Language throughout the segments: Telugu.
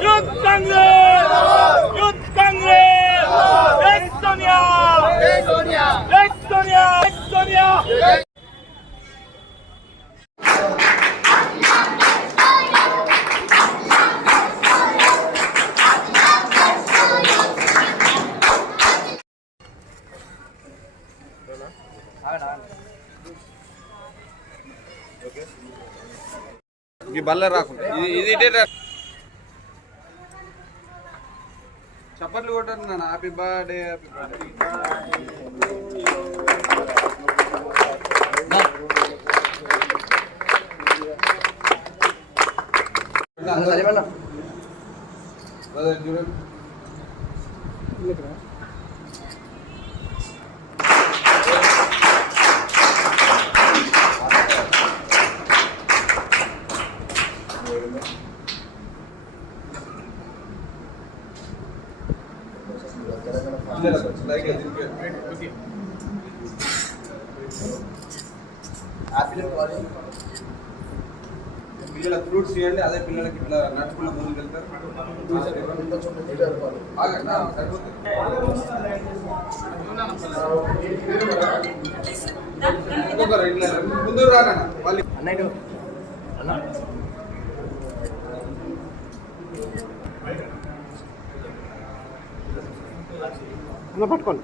有三个！有三个！爱沙尼亚！爱沙尼亚！爱沙尼亚！爱沙尼亚！ఈ బల్ల రాకుండా. ఇది ఇది చప్పట్లు కొట్టారు నాన్న. హ్యాపీ బర్త్డే హ్యాపీ బర్త్డే చూడండి పిల్లల ఫ్రూట్స్ ఇవ్వండి అదే పిల్లలకి ఇట్లా నడుచుకుంటూ ముందుకు వెళ్తారు ముందు రానా సరిపోతుంది. అన్నయ్య అన్న పట్టుకోండి.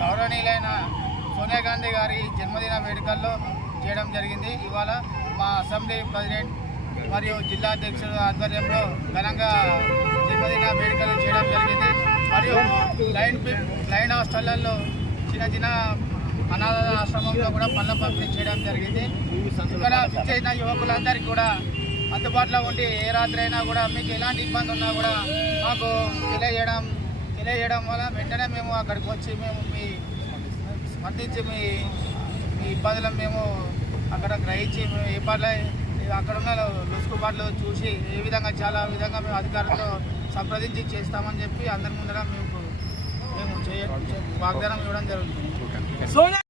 గౌరవనీయులైన సోనియా గాంధీ గారి జన్మదిన వేడుకల్లో చేయడం జరిగింది. ఇవాళ మా అసెంబ్లీ ప్రెసిడెంట్ మరియు జిల్లా అధ్యక్షుడు ఆధ్వర్యంలో ఘనంగా జన్మదిన వేడుకలు చేయడం జరిగింది. మరియు లైన్ లైన్ హాస్టళ్ళలో చిన్న చిన్న అనాథ ఆశ్రమంలో కూడా పళ్ళ పంపిణీ చేయడం జరిగింది. ఇక్కడ విచ్చేసిన యువకులందరికీ కూడా అందుబాటులో ఉండి ఏ రాత్రి అయినా కూడా మీకు ఎలాంటి ఇబ్బంది ఉన్నా కూడా మాకు తెలియజేయడం తెలియజేయడం వల్ల వెంటనే మేము అక్కడికి వచ్చి మేము మీ స్పందించి మీ మీ ఇబ్బందులను మేము అక్కడ గ్రహించి మేము ఏ పాటలు అక్కడ ఉన్న లుసుకుబాట్లు చూసి ఏ విధంగా చాలా విధంగా మేము అధికారులతో సంప్రదించి చేస్తామని చెప్పి అందరి ముందర మేము మేము చేయ వాగ్దానం ఇవ్వడం జరుగుతుంది.